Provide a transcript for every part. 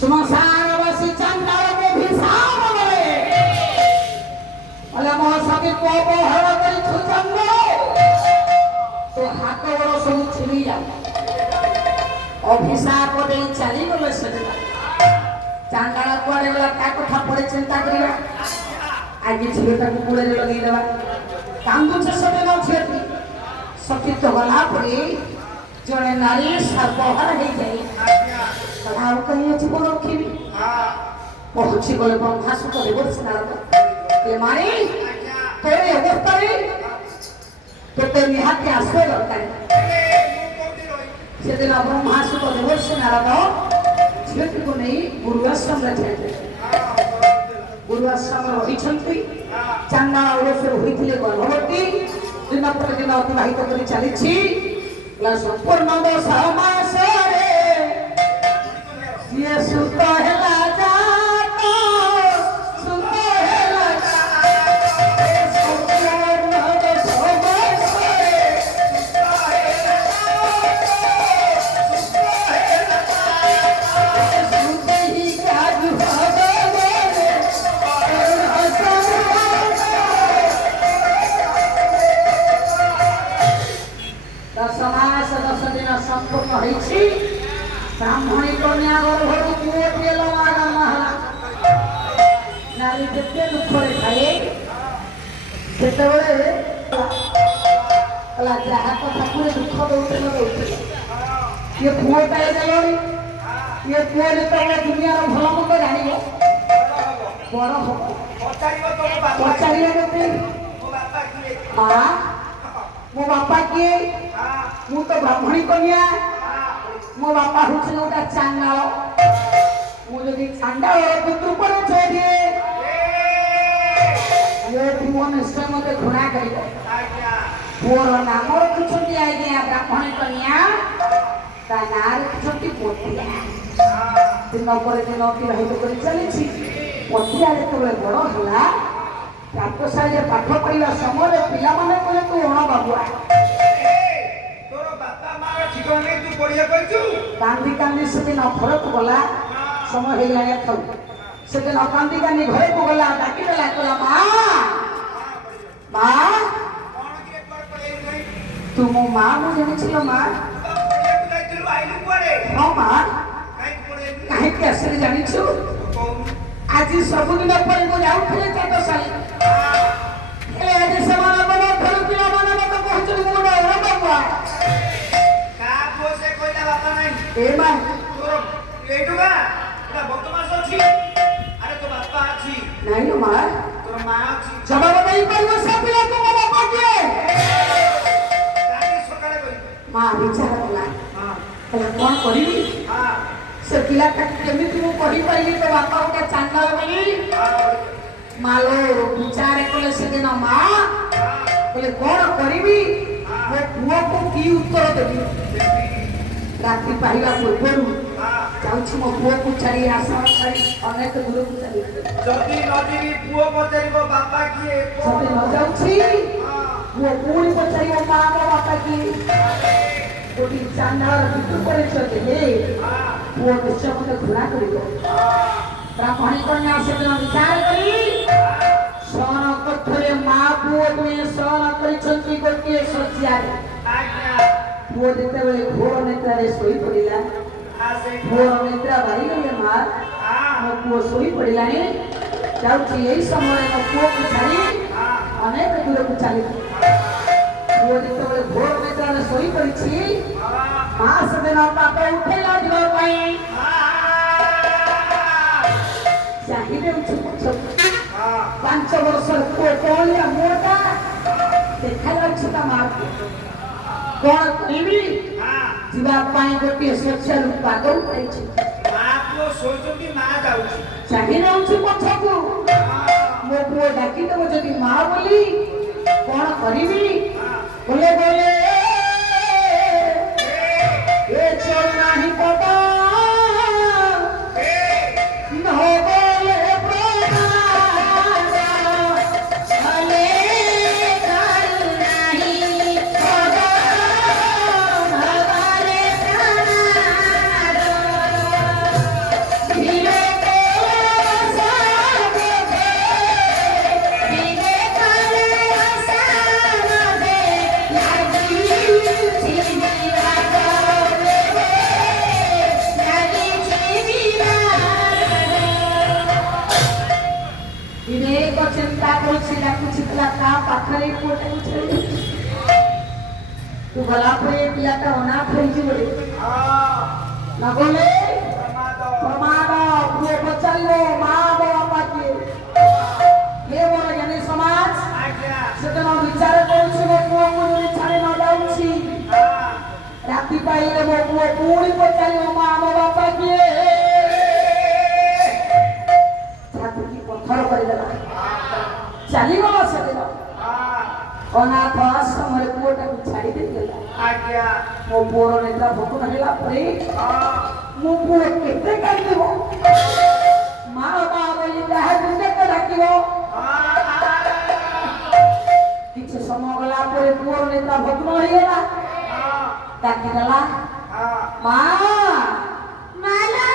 श्मशानवासी चंडाल को भिसाम गए अले महासामी को बहर करी छुचंग तो हाथ बड़ सब छिड़ी जा अभिशाप दे चली गले से चंडाल कुआरे गला का कथा पड़े चिंता करिया आज झीलटा को कूड़े लगे देवा कांदू से सब न छेती सखी तो गला पड़ी जने नारी सर्वहार हो जाए कलाव कहीं अछि बोल रखी पहुंची गले ब्रह्मासु को देवर नारद के मारी तोरे अवस्था रे तो निहाती आश्रय दरकार से दिन ब्रह्मासु को देवर नारद झील को नहीं गुरुआश्रम रहे गुरुआश्रम रही चांदा ओडे होते गर्भवती दिन प्रतिदिन अतिबाहित कर चली संपूर्ण दशमास ये सुत है संपूर्ण ब्राह्मणी कन्या गर्भर पुओटे लगा महला नारी केते दुखरे खाए सेतबे कला जहा कथा पूरे दुख दउते न दउते ये पुओटा देलोनी ये पुओ जेतबे दुनिया रो भलो मंद जानिबो बड़ हो पचारिबो केते हां मो बापा किए मु तो ब्राह्मणी कन्या मो बापा हुचे गोटा चांडाल मु जदि चांडाल पुत्र पर छेदिए ये पुओ निश्चय मते घृणा करिबो पुओर नाम रखुछंती आज्ञा ब्राह्मणी कन्या ता नाम रखुछंती पोतिया दिन पर दिन अतिबाहित करि चलिछि पोतिया जेतबे बड़ होला प्रातःशाळी पाठ पढ़िबा समय पिला माने कहले तू अण बाबुआ कांदी कांदी से दिन घर को गला समय हो गया था से दिन कांदी कांदी घर को गला डाकी देला कहला मां तू मो मां मु जानि छिलो मां हां मां काहे के असरे जानि छु आज सब दिन पर को जाउ खले चाटो साली ए आज समान बनो घर पिला माने मत पहुंच मु ना बाबा ए मां तोर एटुगा एटा बदमाश अछि अरे तो बापा अछि नाही नो मां तोर मां अछि जवाब नहीं परबो सब पिला तो बापा के काली सकाळे कहि मां विचार कला हां तले कोन करिबी हां से पिला का केमिति मु कहि पाइली तो बापा ओटा चांडाल बनी मालो विचार कले से दिन मां बोले कोन करिबी मो पुओ को की उत्तर देबी रात्रि पाहिला पूर्व जाउछि मो पुओ को छाड़ी आसन छाड़ी अनेक गुरु को छाड़ी जदी नदी पुओ पचारिबो बापा किए जदी न जाउछि पुओ पुणी पचारिबो मां बापा की कोटी चांडाल बितु करे छते हे पुओ निश्चय मते घृणा करिबो ब्राह्मणी कन्या से विचार करी सन कथरे मां पुओ में सन करी छंती गोटे सत्या आज्ञा पुओ देते बेले घोर नेत्रा रे सोई पड़िला घोर नेत्रा बारी गले मार मो पुओ सोई पड़िलानी जाउछि एई समय मो पुओ को छाड़ी अनेक दूर को चली पुओ देते बेले घोर नेत्रा रे सोई पड़िछि मां से दिन पापा उठेला दिबो पई चाहिए उठ 5 ବର୍ଷର ପୁଅ କଳିଆ ମୋଟା ଦେଖାଯାଉଛି ତା ମାଆକୁ କଣ କରିବି ଯିବା ପାଇଁ ଗୋଟିଏ ଶଯ୍ୟାରୁ ପାଗଳ ପାଇଛି ଚାହିଁ ରହୁଛି ପଛକୁ ମୋ ପୁଅ ଡାକିଦେବ ଯଦି ମା ବୋଲି କଣ କରିବି ବୋଲେ ବୋଲେ ଏ ଚଳୁ ନାହିଁ ପଦ तू भला पुरे पिया का अनाथ होई बोले ना बोले प्रमाद पुरे बचाइबो मां बाबा के हे मोर ज्ञानी समाज सेतन विचार करूछु मो पुओ को छाड़े न जाउछि राति पाइले मो पुओ पूरी बचाइबो मां बाबा के छाती की पत्थर कर देला चली गला सेदिन अनाथ आश्रम रे पुओटा को छाड़ी दे गेला आज्ञा मो पुओर नेता भोक नहिला परे मो पुओ केते कांदिबो मां बाबा बोली जाहा गुंडे के डाकिबो किछ समय गला परे पुओर नेता भोक नहि गेला डाकी देला मां माला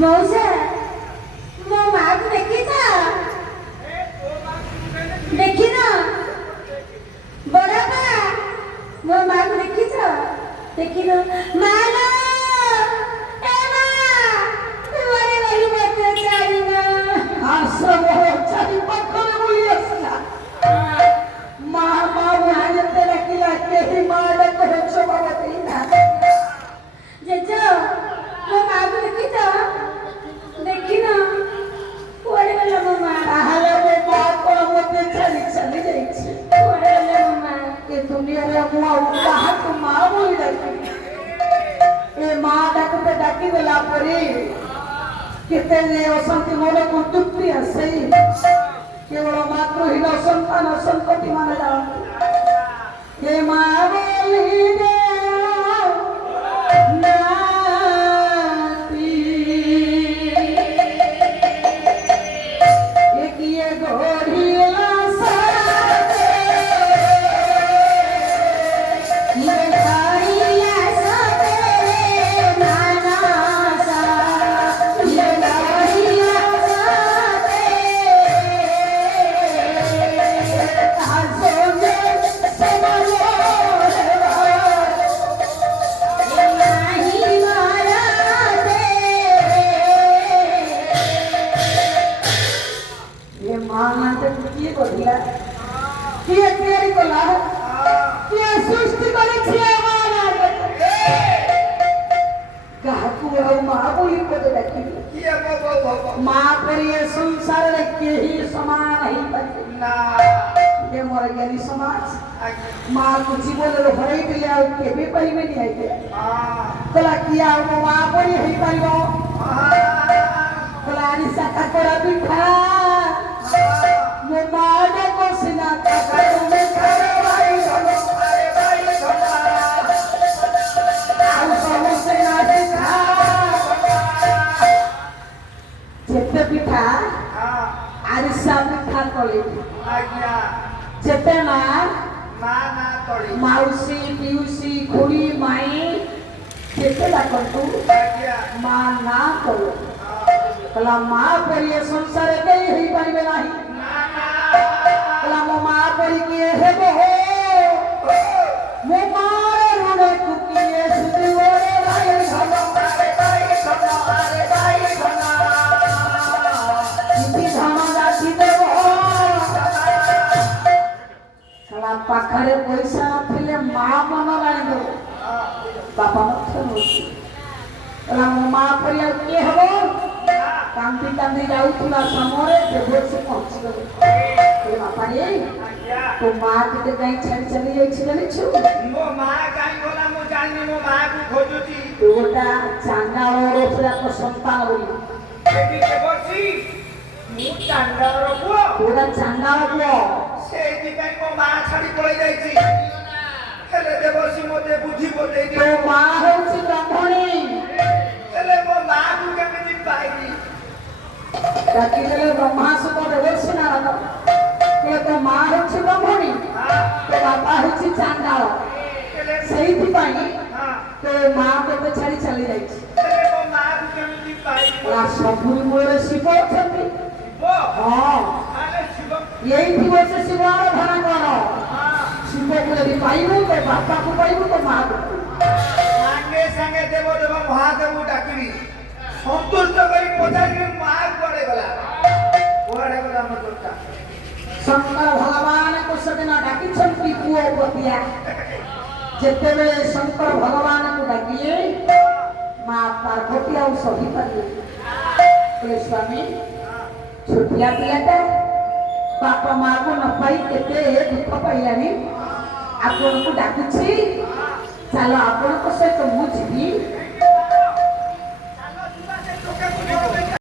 मौसा मो माँ को देखी ना बड़ा बा मो माँ को देखी ना माला ए माँ तुम्हारे वही बच्चे चाही ना आश्रम हो चाही पक्का बोली असला माँ वहाँ जते रखिला के ही माँ डक हो छोबा बती ना जेजो मो माँ को देखी देखिना कोड़े वाला मम्मा आहाले वो मां को मोते चली जाईछि कोड़े वाला मम्मा के दुनिया रे मुआ उठा तो मां बोली जाईछि ए मां डाकी देला परे केते ने असंति मोर को तृप्ति आसे केवल मात्र ही संतान संतति माने जाओ हे मां बोली दे ना माँ पर ये संसार के ही समान ही ना ये मोर ज्ञानी समाज माँ को जीवन रो हरई दिले आ के भी परिमे नहीं आइते तला किया वो माँ पर ही परिबो तला निसा का कोरा पिठा वो माँ ने को सिना का में करे भाई धनो अरे भाई धनो आउ सब से ना देखा जेते पिठा आरिसा पिठा तले आज्ञा जेते ना तले माउसी पिउसी खुड़ी माई जेते लागंतु आज्ञा मां ना तले कला मां पर ये संसार के ही परिबे नाही कला मो मां पर के हेबो हो मो मार ऋण कुकिए सुदी ओरे भाई धनो अरे भाई धनो अरे भाई धनो ପାଖରେ ପଇସା ନଥିଲେ ମା ମନ ଜାଣିଦେବ ବାପା ମଧ୍ୟ ନଉଛି ମୋ ମା ପରି ଆଉ କିଏ ହବ କାନ୍ଦି କାନ୍ଦି ଯାଉଥିଲା ସମୟରେ ଦେବର୍ଷି ପହଞ୍ଚିଗଲେ ବାପାରେ ତୋ ମା ଟିକେ ଯାଇ ଛାଡ଼ି ଚାଲି ଯାଇଛି ଜାଣିଛୁ ମୋ ମା କାହିଁ ଗଲା ମୁଁ ଜାଣିନି ମୋ ମାକୁ ଖୋଜୁଛି ତୋଟା ଚାଙ୍ଗାଳର ପୁରାକ ସନ୍ତାନ ବୋଲି ଦେବର୍ଷି ମୁଁ ଚାଣ୍ଡାଳର ପୁଅ ତୋଟା ଚାଙ୍ଗାଳ ପୁଅ ସେଇଥିପାଇଁ ମୋ ମା ଛାଡ଼ି ପଳେଇ ଯାଇଛି ହେଲେ ଦେବର୍ଷି ମୋତେ ବୁଝି ବତେଇ ତୋ ମା ହେଉଛି ବ୍ରାହ୍ମଣୀ ହେଲେ ମୋ ମାକୁ କେମିତି ପାଇବି ଡାକିଦେଲେ ବ୍ରହ୍ମାସୁତ ଦେବର୍ଷି ନାରଦ କହିଲେ ତୋ ମା ହେଉଛି ବ୍ରାହ୍ମଣୀ ତୋ ବାପା ହେଉଛି ଚାଣ୍ଡାଳ ସେଇଥିପାଇଁ ତୋ ମା ତୋତେ ଛାଡ଼ି ଚାଲି ଯାଇଛି ହେଲେ ମୋ ମାକୁ କେମିତି ପାଇବି ସବୁରି ମୂଳରେ ଶିବ ଅଛନ୍ତି ହଁ ଏଇଠି ବସେ ଶିବ ଆରାଧନା କର ଶିବକୁ ଯଦି ପାଇବୁ ତୋ ବାପାକୁ ପାଇବୁ ତୋ ମାକୁ ସାଙ୍ଗେ ସାଙ୍ଗେ ଦେବ ଦେବ ମହାଦେବକୁ ଡାକିବି ସନ୍ତୁଷ୍ଟ କରି ପଚାରିବି ମା କୁଆଡ଼େ ଗଲା ମୋ ଦୋଟା ଶଙ୍କର ଭଗବାନଙ୍କୁ ସେଦିନ ଡାକିଛନ୍ତି ପୁଅ ପତିଆ ଯେତେବେଳେ ଶଙ୍କର ଭଗବାନଙ୍କୁ ଡାକିଲେ ମା ପାର୍ବତୀ ଆଉ ସହିପାରିଲେ କହିଲେ ସ୍ୱାମୀ ଛୋଟିଆ ପିଲାଟା ବାପା ମାକୁ ନ ପାଇ କେତେ ଦୁଃଖ ପାଇଲାଣି ଆପଣଙ୍କୁ ଡାକୁଛି ଚାଲ ଆପଣଙ୍କ ସହିତ ମୁଁ ଯିବି